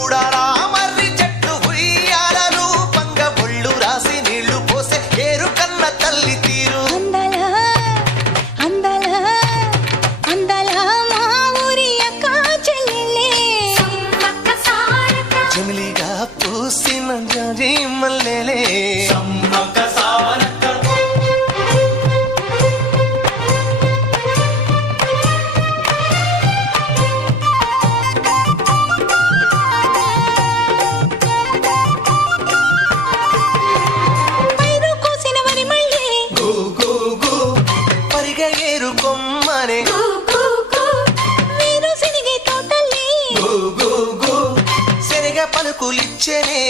చూడాలా మర్రి చెట్టు ఉయ్యాలలు పంగ ఒళ్ళు రాసి నీళ్లు పోసే ఏరు కన్న తల్లి తీరు జమిలిగా పూసిన జాజి మల్లెలే ఏరు కొమ్మనే శనగ పలుకులిచ్చనే